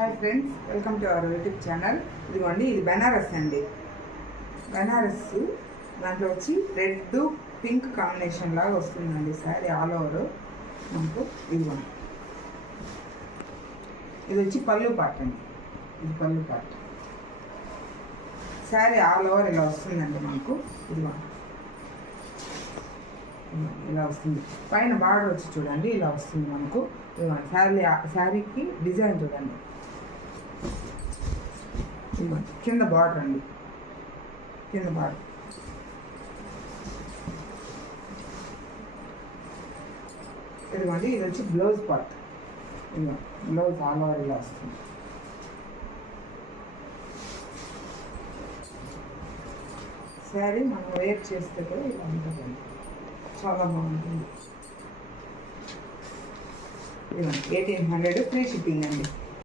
Hi friends, welcome to our YouTube channel. ఇదిగోండి, ఇది బెనారస్ అండి. బెనారస్ దాంట్లో వచ్చి రెడ్ పింక్ కాంబినేషన్ లాగా వస్తుందండి శారీ ఆల్ ఓవర్ మనకు. ఇదిగోండి, ఇది వచ్చి పళ్ళు పార్ట్ అండి. ఇది పళ్ళు పార్ట్. శారీ ఆల్ ఓవర్ ఇలా వస్తుందండి మనకు. ఇదిగోండి, ఇలా వస్తుంది. పైన బార్డర్ వచ్చి చూడండి ఇలా వస్తుంది మనకు. శారీకి డిజైన్ చూడండి. కింద బార్డర్ అండి, కింద బార్డర్. ఇదిగోండి, ఇది వచ్చి బ్లౌజ్ పార్ట్. ఇదిగో బ్లౌజ్ ఆల్ ఓవర్ ఇలా వస్తుంది. శారీ మనం వేర్ చేస్తే కూడా ఇలా ఉంటుందండి, చాలా బాగుంటుంది. 1800 ఫ్రీ షిప్పింగ్ అండి.